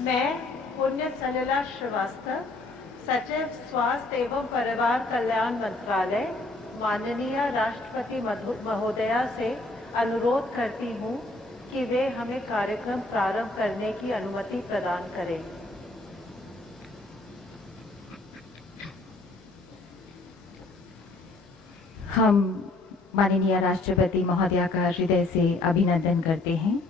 मैं पुण्य सलिला श्रीवास्तव, सचिव स्वास्थ्य एवं परिवार कल्याण मंत्रालय, माननीय राष्ट्रपति महोदया से अनुरोध करती हूं कि वे हमें कार्यक्रम प्रारंभ करने की अनुमति प्रदान करें। हम माननीय राष्ट्रपति महोदया का हृदय से अभिनंदन करते हैं।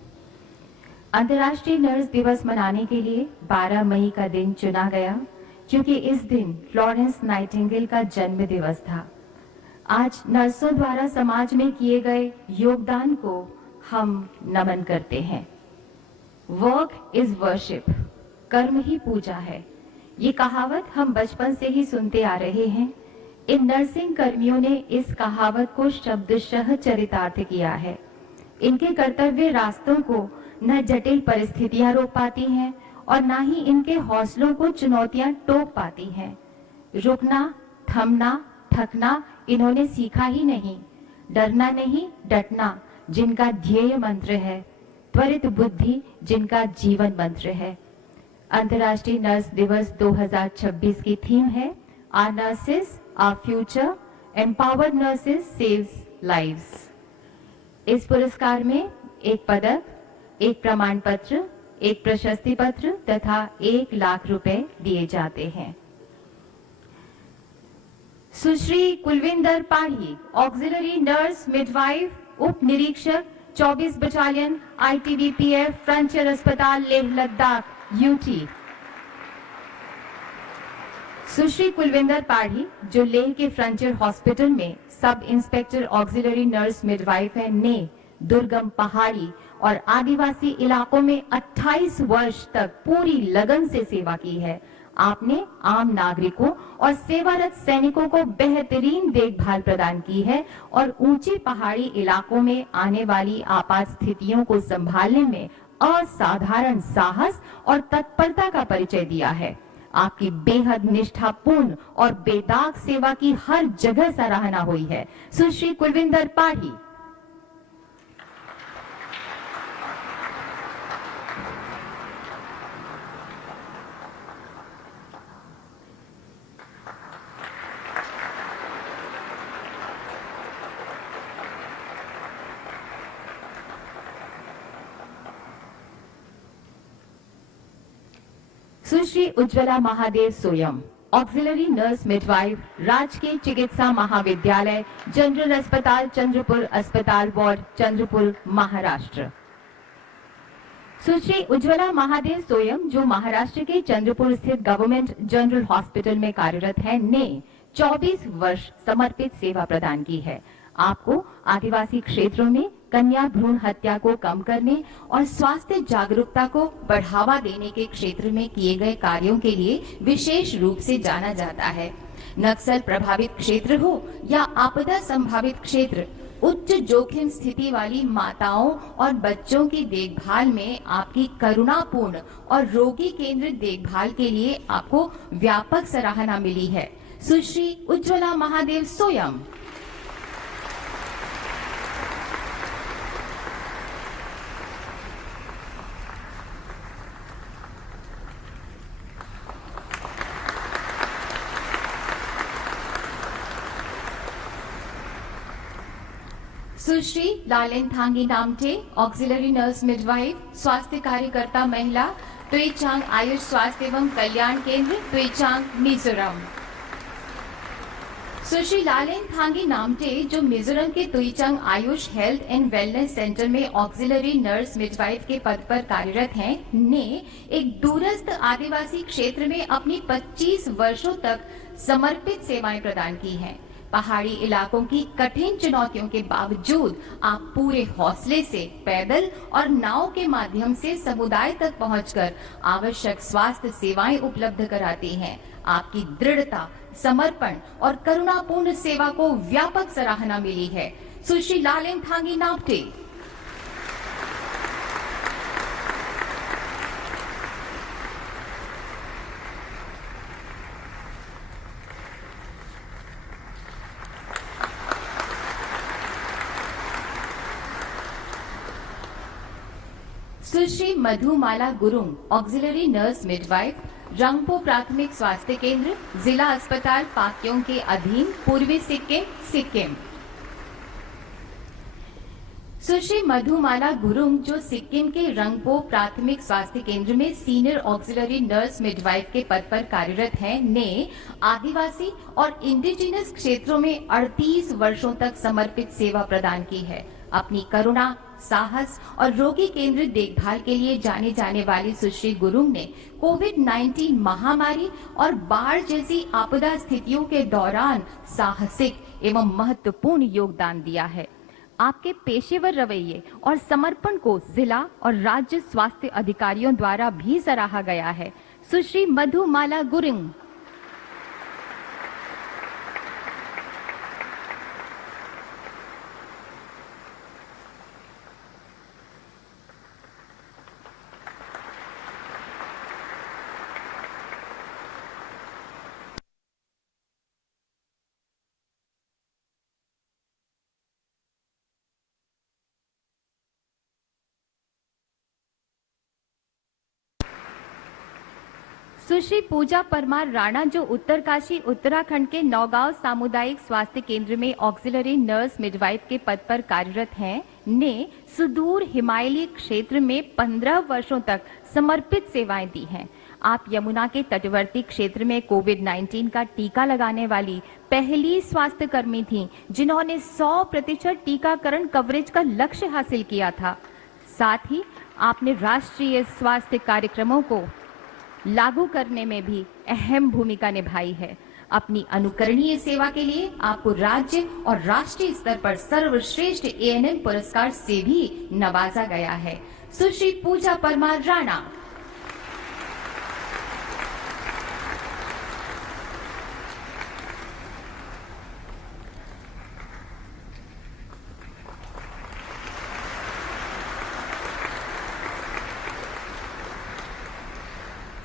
अंतर्राष्ट्रीय नर्स दिवस मनाने के लिए 12 मई का दिन चुना गया क्योंकि इस दिन फ्लोरेंस नाइटिंगेल का जन्म दिवस था। आज नर्सों द्वारा समाज में किए गए योगदान को हम नमन करते हैं। वर्क इज वर्शिप, कर्म ही पूजा है। ये कहावत हम बचपन से ही सुनते आ रहे हैं। इन नर्सिंग कर्मियों ने इस कहावत को शब्दशः चरितार्थ किया है। इनके कर्तव्य रास्तों को न जटिल परिस्थितियां रोक पाती हैं और न ही इनके हौसलों को चुनौतियां टोक पाती हैं। रुकना, थमना, थकना इन्होंने सीखा ही नहीं। डरना नहीं, डटना जिनका ध्येय मंत्र है, त्वरित बुद्धि जिनका जीवन मंत्र है। अंतर्राष्ट्रीय नर्स दिवस 2026 की थीम है our nurses, our future, empowered nurses saves lives. इस पुरस्कार में एक पदक, एक प्रमाण पत्र, एक प्रशस्ति पत्र तथा 1 लाख रुपए दिए जाते हैं। Sushri Kulwinder Padhi, auxiliary nurse midwife, उप निरीक्षक 24 बटालियन ITBPF फ्रंटियर अस्पताल लेह लद्दाख यूटी। सुश्री कुलविंदर पाढ़ी जो लेह के फ्रंटियर हॉस्पिटल में sub inspector auxiliary nurse midwife है, ने दुर्गम पहाड़ी और आदिवासी इलाकों में 28 वर्ष तक पूरी लगन से सेवा की है। आपने आम नागरिकों और सेवारत सैनिकों को बेहतरीन देखभाल प्रदान की है और ऊंचे पहाड़ी इलाकों में आने वाली आपात स्थितियों को संभालने में असाधारण साहस और तत्परता का परिचय दिया है। आपकी बेहद निष्ठापूर्ण और बेदाग सेवा की हर जगह सराहना हुई है। Sushri Kulwinder Padhi. Sushri Ujjwala Mahadev Soyam, auxiliary nurse midwife, राजकीय चिकित्सा महाविद्यालय, जनरल अस्पताल चंद्रपुर अस्पताल वार्ड, चंद्रपुर, महाराष्ट्र। सुश्री उज्ज्वला महादेव सोयम जो महाराष्ट्र के चंद्रपुर स्थित गवर्नमेंट जनरल हॉस्पिटल में कार्यरत है, ने 24 वर्ष समर्पित सेवा प्रदान की है। आपको आदिवासी क्षेत्रों में कन्या भ्रूण हत्या को कम करने और स्वास्थ्य जागरूकता को बढ़ावा देने के क्षेत्र में किए गए कार्यों के लिए विशेष रूप से जाना जाता है। नक्सल प्रभावित क्षेत्र हो या आपदा संभावित क्षेत्र, उच्च जोखिम स्थिति वाली माताओं और बच्चों की देखभाल में आपकी करुणापूर्ण और रोगी केंद्रित देखभाल के लिए आपको व्यापक सराहना मिली है। सुश्री उज्ज्वला महादेव सोयम। सुश्री लालेनथांगी नामटे, ऑक्सिलरी नर्स मिडवाइफ, स्वास्थ्य कार्यकर्ता महिला, तुईचांग आयुष स्वास्थ्य एवं कल्याण केंद्र, तुईचांग, मिजोरम। सुश्री लालेनथांगी नामटे जो मिजोरम के Tuichang AYUSH health and wellness centre में ऑक्सिलरी नर्स मिडवाइफ के पद पर कार्यरत हैं, ने एक दूरस्थ आदिवासी क्षेत्र में अपनी 25 वर्षों तक समर्पित सेवाएं प्रदान की हैं। पहाड़ी इलाकों की कठिन चुनौतियों के बावजूद आप पूरे हौसले से पैदल और नाव के माध्यम से समुदाय तक पहुंचकर आवश्यक स्वास्थ्य सेवाएं उपलब्ध कराती हैं। आपकी दृढ़ता, समर्पण और करुणापूर्ण सेवा को व्यापक सराहना मिली है। Sushri Lalenthangi Namte. Sushri Madhumala Gurung, auxiliary nurse midwife, Rangpo प्राथमिक स्वास्थ्य केंद्र, जिला अस्पताल पाक्योंग के अधीन, पूर्वी सिक्किम, सिक्किम। सुश्री मधुमाला गुरुंग, जो सिक्किम के रंगपो प्राथमिक स्वास्थ्य केंद्र में सीनियर ऑक्सिलरी नर्स मिडवाइफ के पद पर कार्यरत हैं, ने आदिवासी और इंडिजिनस क्षेत्रों में 38 वर्षों तक समर्पित सेवा प्रदान की है। अपनी करुणा, साहस और रोगी केंद्रित देखभाल के लिए जाने जाने वाली सुश्री गुरुंग ने कोविड-19 महामारी और बाढ़ जैसी आपदा स्थितियों के दौरान साहसिक एवं महत्वपूर्ण योगदान दिया है। आपके पेशेवर रवैये और समर्पण को जिला और राज्य स्वास्थ्य अधिकारियों द्वारा भी सराहा गया है। सुश्री मधुमाला गुरुंग। सुश्री पूजा परमार राणा, जो उत्तरकाशी उत्तराखंड के नौगांव सामुदायिक स्वास्थ्य केंद्र में ऑक्सिलरी नर्स मिडवाइफ के पद पर कार्यरत हैं, ने सुदूर हिमालयी क्षेत्र में 15 वर्षों तक समर्पित सेवाएं दी हैं। आप यमुना के तटवर्ती क्षेत्र में कोविड-19 का टीका लगाने वाली पहली स्वास्थ्य कर्मी थीं, जिन्होंने 100% टीकाकरण कवरेज का लक्ष्य हासिल किया था। साथ ही आपने राष्ट्रीय स्वास्थ्य कार्यक्रमों को लागू करने में भी अहम भूमिका निभाई है। अपनी अनुकरणीय सेवा के लिए आपको राज्य और राष्ट्रीय स्तर पर सर्वश्रेष्ठ एएनएम पुरस्कार से भी नवाजा गया है। Sushri Pooja Parmar Rana.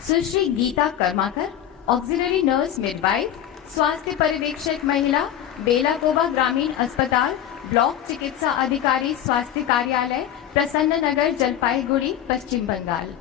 Sushri Geeta Karmakar, auxiliary nurse midwife, स्वास्थ्य पर्यवेक्षक महिला, बेलाकोबा ग्रामीण अस्पताल, ब्लॉक चिकित्सा अधिकारी स्वास्थ्य कार्यालय, प्रसन्न नगर, जलपाईगुड़ी, पश्चिम बंगाल।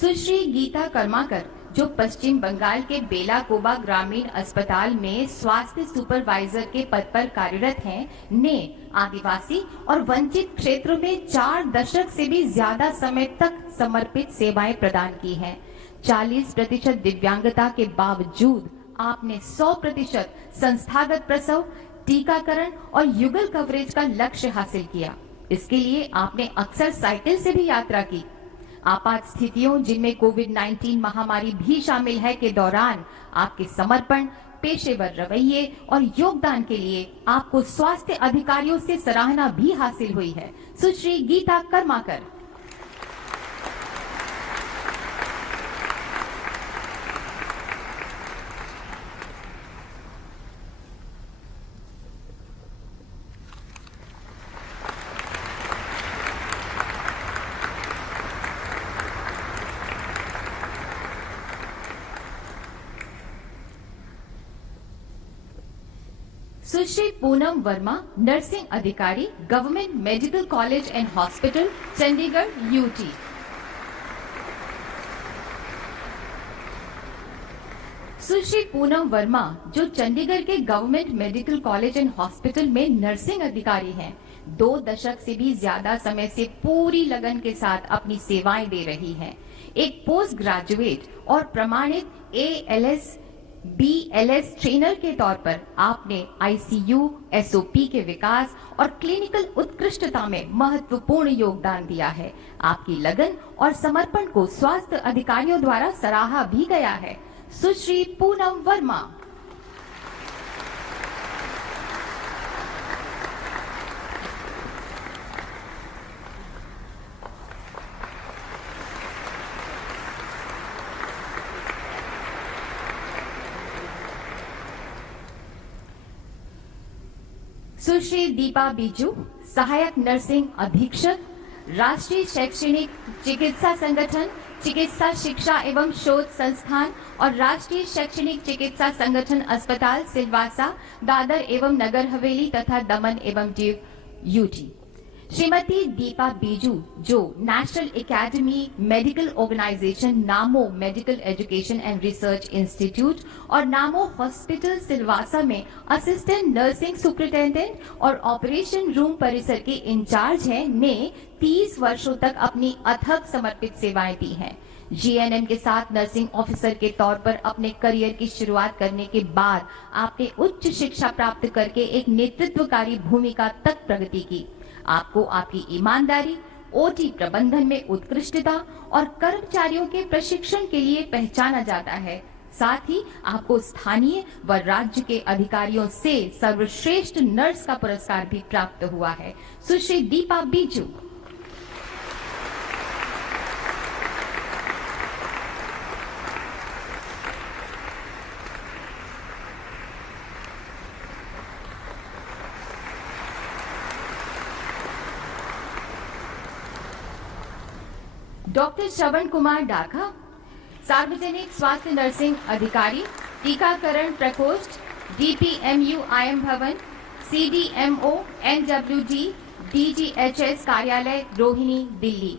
सुश्री गीता कर्माकर, जो पश्चिम बंगाल के बेलाकोबा ग्रामीण अस्पताल में स्वास्थ्य सुपरवाइजर के पद पर कार्यरत हैं, ने आदिवासी और वंचित क्षेत्रों में 4 दशक से भी ज्यादा समय तक समर्पित सेवाएं प्रदान की हैं। 40% दिव्यांगता के बावजूद आपने 100% संस्थागत प्रसव, टीकाकरण और युगल कवरेज का लक्ष्य हासिल किया। इसके लिए आपने अक्सर साइकिल से भी यात्रा की। आपात स्थितियों, जिनमें कोविड-19 महामारी भी शामिल है, के दौरान आपके समर्पण, पेशेवर रवैये और योगदान के लिए आपको स्वास्थ्य अधिकारियों से सराहना भी हासिल हुई है। सुश्री गीता कर्माकर। सुश्री पूनम वर्मा, नर्सिंग अधिकारी, government medical college and hospital, Chandigarh, UT. Sushri Poonam Verma, जो चंडीगढ़ के government medical college and hospital में नर्सिंग अधिकारी हैं, 2 दशक से भी ज्यादा समय से पूरी लगन के साथ अपनी सेवाएं दे रही हैं। एक पोस्ट ग्रेजुएट और प्रमाणित ALS BLS ट्रेनर के तौर पर आपने ICU SOP के विकास और क्लिनिकल उत्कृष्टता में महत्वपूर्ण योगदान दिया है। आपकी लगन और समर्पण को स्वास्थ्य अधिकारियों द्वारा सराहा भी गया है। सुश्री पूनम वर्मा। सुश्री दीपा बीजू, सहायक नर्सिंग अधीक्षक, राष्ट्रीय शैक्षणिक चिकित्सा संगठन, चिकित्सा शिक्षा एवं शोध संस्थान और राष्ट्रीय शैक्षणिक चिकित्सा संगठन अस्पताल, सिलवासा, दादर एवं नगर हवेली तथा दमन एवं दीव, यूटी। श्रीमती दीपा बीजू, जो नेशनल एकेडमी मेडिकल ऑर्गेनाइजेशन नामो medical education and research institute और नामो हॉस्पिटल सिलवासा में असिस्टेंट नर्सिंग सुपरिटेंडेंट और ऑपरेशन रूम परिसर के इंचार्ज हैं, ने 30 वर्षों तक अपनी अथक समर्पित सेवाएं दी हैं। जीएनएम के साथ नर्सिंग ऑफिसर के तौर पर अपने करियर की शुरुआत करने के बाद आपने उच्च शिक्षा प्राप्त करके एक नेतृत्वकारी भूमिका तक प्रगति की। आपको आपकी ईमानदारी, ओटी प्रबंधन में उत्कृष्टता और कर्मचारियों के प्रशिक्षण के लिए पहचाना जाता है। साथ ही आपको स्थानीय व राज्य के अधिकारियों से सर्वश्रेष्ठ नर्स का पुरस्कार भी प्राप्त हुआ है। सुश्री दीपा बीजू। डॉक्टर श्रवण कुमार डाका, सार्वजनिक स्वास्थ्य नर्सिंग अधिकारी, टीकाकरण प्रकोष्ठ, डीपीएमयू आईएम भवन, सीडीएमओ एनडब्ल्यूडी डीजीएचएस कार्यालय रोहिणी, दिल्ली।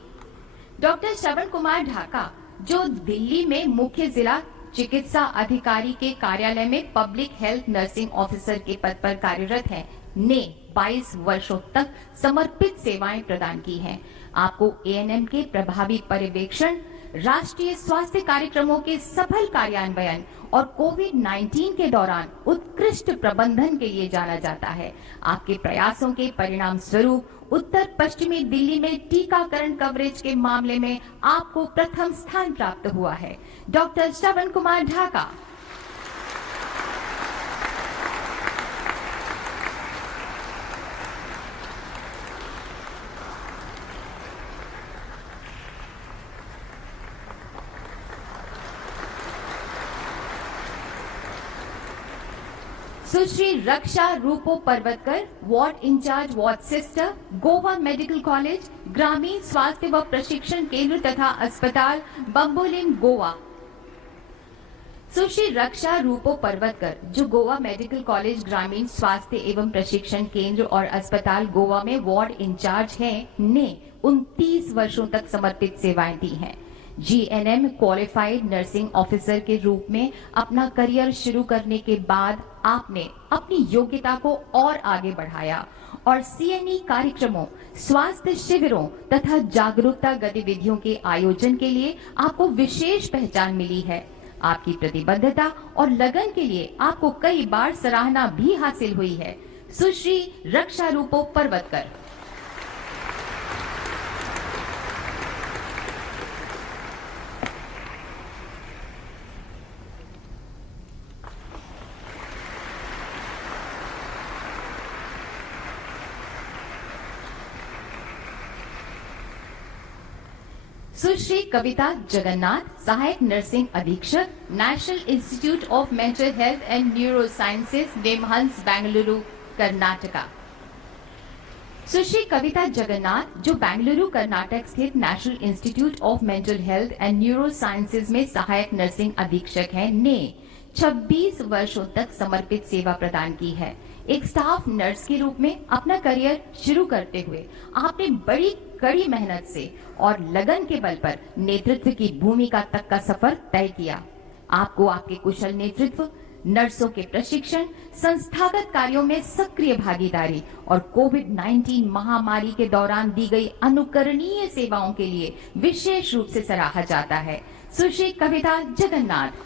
डॉक्टर श्रवण कुमार ढाका, जो दिल्ली में मुख्य जिला चिकित्सा अधिकारी के कार्यालय में पब्लिक हेल्थ नर्सिंग ऑफिसर के पद पर कार्यरत हैं, ने 22 वर्षों तक समर्पित सेवाएं प्रदान की हैं। आपको एएनएम के प्रभावी पर्यवेक्षण, राष्ट्रीय स्वास्थ्य कार्यक्रमों के सफल कार्यान्वयन और कोविड-19 के दौरान उत्कृष्ट प्रबंधन के लिए जाना जाता है। आपके प्रयासों के परिणाम स्वरूप उत्तर पश्चिमी दिल्ली में टीकाकरण कवरेज के मामले में आपको प्रथम स्थान प्राप्त हुआ है। डॉक्टर श्रवण कुमार ढाका। सुश्री रक्षा रूपो Parvatkar, ward in charge ward sister, Goa medical college, ग्रामीण स्वास्थ्य व प्रशिक्षण केंद्र तथा अस्पताल, बम्बोलिम, गोवा। सुश्री रक्षा रूपो पर्वतकर, जो गोवा मेडिकल कॉलेज, ग्रामीण स्वास्थ्य एवं प्रशिक्षण केंद्र और अस्पताल गोवा में वार्ड इंचार्ज हैं, ने 29 वर्षों तक समर्पित सेवाएं दी हैं। जीएनएम क्वालिफाइड नर्सिंग ऑफिसर के रूप में अपना करियर शुरू करने के बाद आपने अपनी योग्यता को और आगे बढ़ाया और सीएनई कार्यक्रमों, स्वास्थ्य शिविरों तथा जागरूकता गतिविधियों के आयोजन के लिए आपको विशेष पहचान मिली है। आपकी प्रतिबद्धता और लगन के लिए आपको कई बार सराहना भी हासिल हुई है। सुश्री रक्षा रूपो पर्वतकर। सुश्री कविता जगन्नाथ, सहायक नर्सिंग अधीक्षक, national institute of mental health and neuro sciences, NIMHANS, Bengaluru, Karnataka. Sushri Kavita Jagannath, जो बेंगलुरु कर्नाटक स्थित national institute of mental health and neuro sciences में सहायक नर्सिंग अधीक्षक हैं, ने 26 वर्षों तक समर्पित सेवा प्रदान की है। एक स्टाफ नर्स के रूप में अपना करियर शुरू करते हुए आपने बड़ी कड़ी मेहनत से और लगन के बल पर नेतृत्व की भूमिका तक का सफर तय किया। आपको आपके कुशल नेतृत्व, नर्सों के प्रशिक्षण, संस्थागत कार्यों में सक्रिय भागीदारी और कोविड-19 महामारी के दौरान दी गई अनुकरणीय सेवाओं के लिए विशेष रूप से सराहा जाता है। सुश्री कविता जगन्नाथ।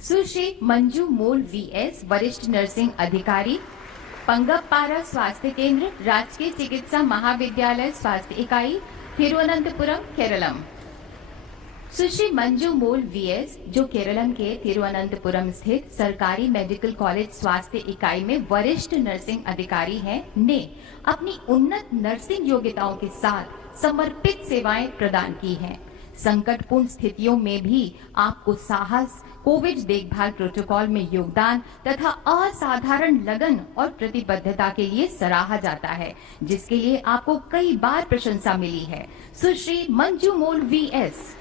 सुश्री मंजू मूल वीएस, वरिष्ठ नर्सिंग अधिकारी, पंगप्पारा स्वास्थ्य केंद्र, राजकीय चिकित्सा महाविद्यालय स्वास्थ्य इकाई, तिरुवनंतपुरम, केरलम। सुश्री मंजू मूल वीएस, जो केरलम के तिरुवनंतपुरम स्थित सरकारी मेडिकल कॉलेज स्वास्थ्य इकाई में वरिष्ठ नर्सिंग अधिकारी हैं, ने अपनी उन्नत नर्सिंग योग्यताओं के साथ समर्पित सेवाएं प्रदान की हैं। संकटपूर्ण स्थितियों में भी आपको साहस, कोविड देखभाल प्रोटोकॉल में योगदान तथा असाधारण लगन और प्रतिबद्धता के लिए सराहा जाता है, जिसके लिए आपको कई बार प्रशंसा मिली है। सुश्री मंजू मोल वीएस।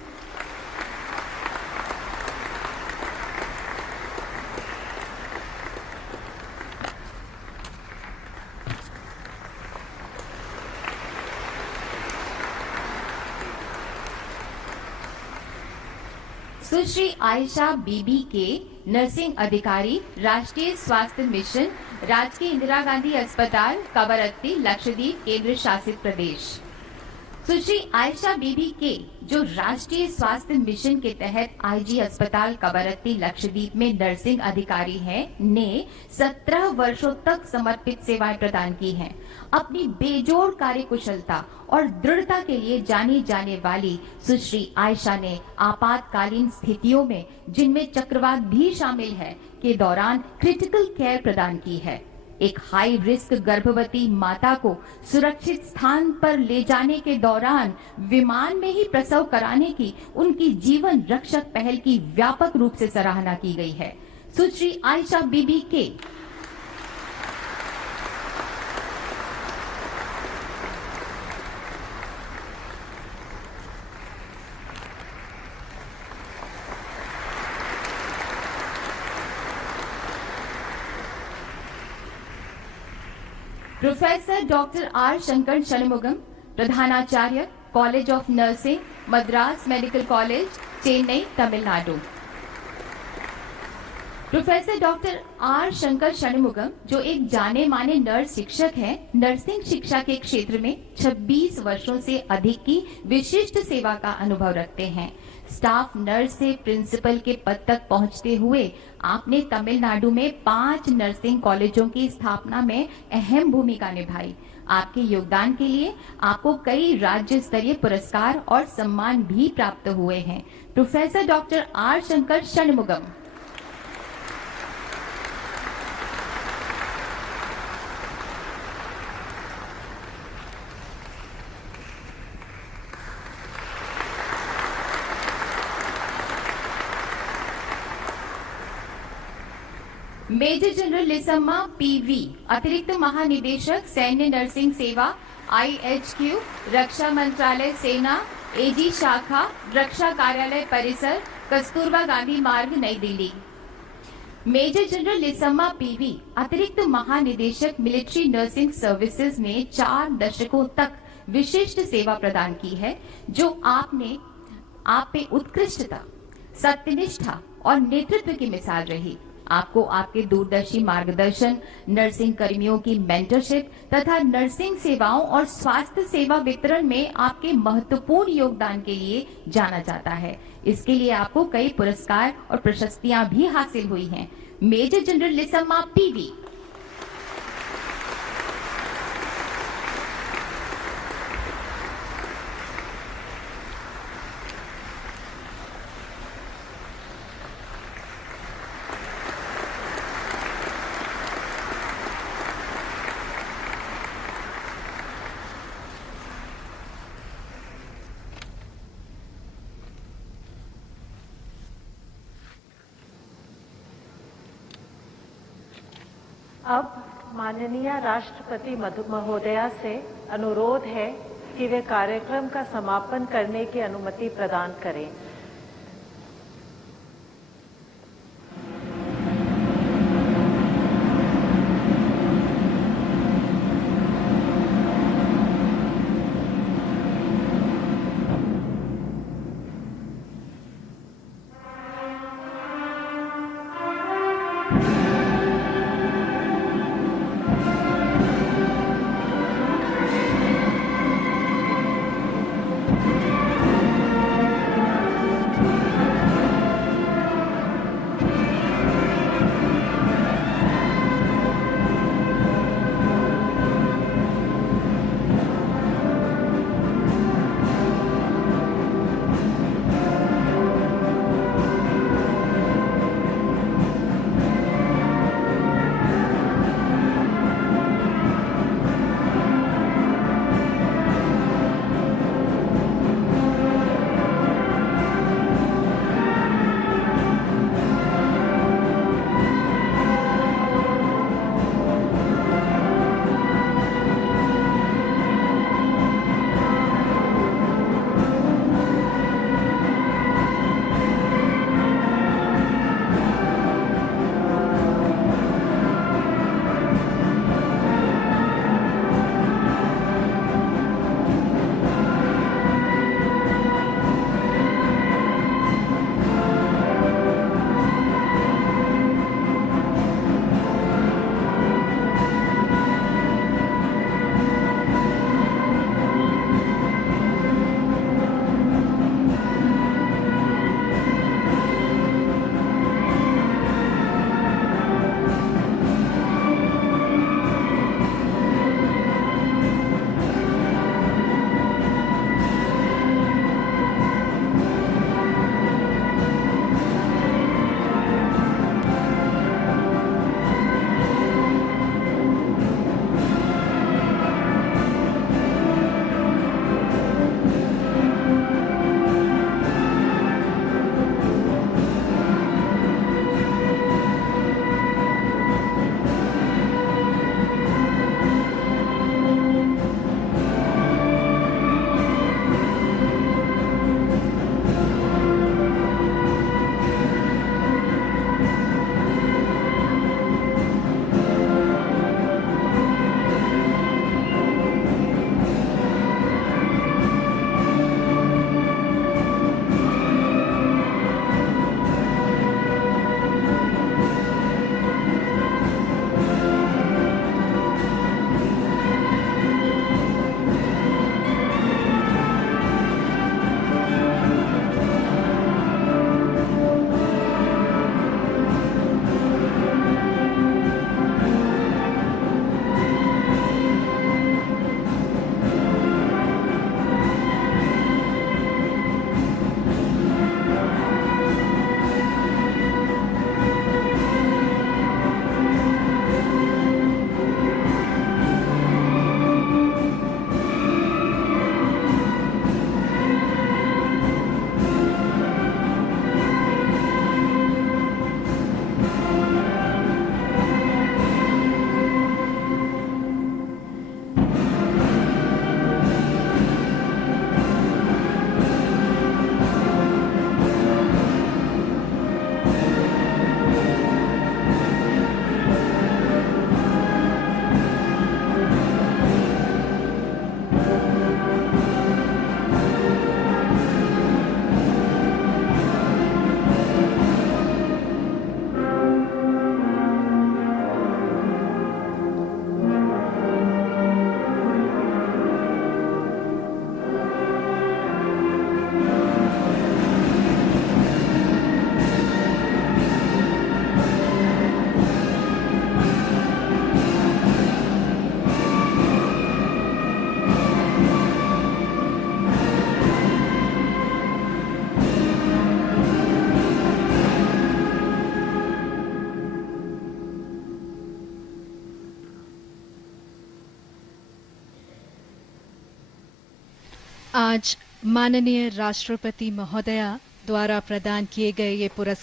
सुश्री आयशा बीबी के, नर्सिंग अधिकारी, राष्ट्रीय स्वास्थ्य मिशन, राजकीय इंदिरा गांधी अस्पताल, कवरत्ती, लक्षद्वीप, केंद्र शासित प्रदेश। सुश्री आयशा बीबी के, जो राष्ट्रीय स्वास्थ्य मिशन के तहत आईजी अस्पताल कवरत्ती, लक्षद्वीप में नर्सिंग अधिकारी हैं, ने 17 वर्षों तक समर्पित सेवाएं प्रदान की हैं। अपनी बेजोड़ कार्यकुशलता और दृढ़ता के लिए जानी जाने वाली सुश्री आयशा ने आपातकालीन स्थितियों में, जिनमें चक्रवात भी शामिल है, के दौरान क्रिटिकल केयर प्रदान की है। एक हाई रिस्क गर्भवती माता को सुरक्षित स्थान पर ले जाने के दौरान विमान में ही प्रसव कराने की उनकी जीवन रक्षक पहल की व्यापक रूप से सराहना की गई है। सुश्री Ayesha Bibi K. Professor doctor R Shankar Shanmugam, प्रधानाचार्य, college of nursing, Madras medical college, Chennai, Tamil Nadu. Professor doctor R Shankar Shanmugam, जो एक जाने माने नर्स शिक्षक हैं, नर्सिंग शिक्षा के क्षेत्र में 26 वर्षों से अधिक की विशिष्ट सेवा का अनुभव रखते हैं। स्टाफ नर्स से प्रिंसिपल के पद तक पहुंचते हुए आपने तमिलनाडु में 5 नर्सिंग कॉलेजों की स्थापना में अहम भूमिका निभाई। आपके योगदान के लिए आपको कई राज्य स्तरीय पुरस्कार और सम्मान भी प्राप्त हुए हैं। Professor doctor R Shankar Shanmugam. Major general Lissamma PV, अतिरिक्त महानिदेशक सैन्य नर्सिंग सेवा, आईएचक्यू, रक्षा मंत्रालय, सेना, एजी शाखा, रक्षा कार्यालय परिसर, कस्तूरबा गांधी मार्ग, नई Delhi. Major general Lissamma PV, अतिरिक्त महानिदेशक मिलिट्री नर्सिंग सर्विसेज ने 4 दशकों तक विशिष्ट सेवा प्रदान की है, जो आप पे उत्कृष्टता, सत्यनिष्ठा और नेतृत्व की मिसाल रही। आपको आपके दूरदर्शी मार्गदर्शन, नर्सिंग कर्मियों की मेंटरशिप तथा नर्सिंग सेवाओं और स्वास्थ्य सेवा वितरण में आपके महत्वपूर्ण योगदान के लिए जाना जाता है। इसके लिए आपको कई पुरस्कार और प्रशस्तियां भी हासिल हुई हैं। Major general Lissamma PV. अब माननीय राष्ट्रपति महोदया से अनुरोध है कि वे कार्यक्रम का समापन करने की अनुमति प्रदान करें। आज माननीय राष्ट्रपति महोदया द्वारा प्रदान किए गए ये पुरस्कार